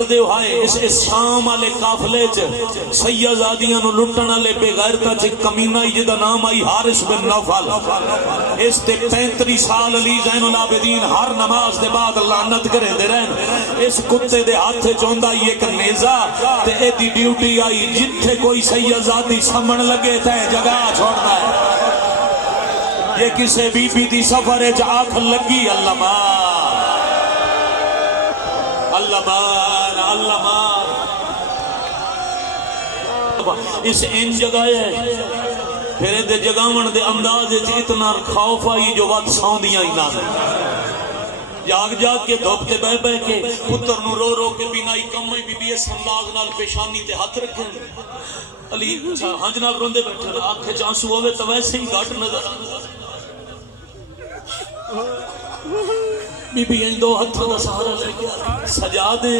اس شام والے قافلے چ سیدزادیاں نو لٹن والے بے غیرتا چ کمینہ جدا نام آئی حارث بن نوفل، اس تے 35 سال علی زین العابدین ہر نماز دے بعد لعنت کرے دے رہن۔ اس کتے دے ہاتھ چوندا ایک نیزہ تے اے دی ڈیوٹی آئی جتھے کوئی سیدزادی سمن لگے تے جگہ چھوڑنا ہے۔ یہ کسے بی بی دی سفر چ آنکھ لگی اللہ مار اللہ مار اللہ مار، اس ان جگہ ہے پھر دے جگاون دے انداز اتنا خوف آئی جو وقت سوندیاں ہی نہ جاگ جاگ کے دھوپ تے بہ بہ کے پتر نو رو رو کے بینائی کمائی بی بی اس انداز نال پیشانی تے ہاتھ رکھیں علی ہنج نال روندے بیٹھے آنکھ وچ آنسو ہوے تو ویسے ہی گھٹ نظر بی بی دو ہتھوں دا سہارا لے کے سجا دے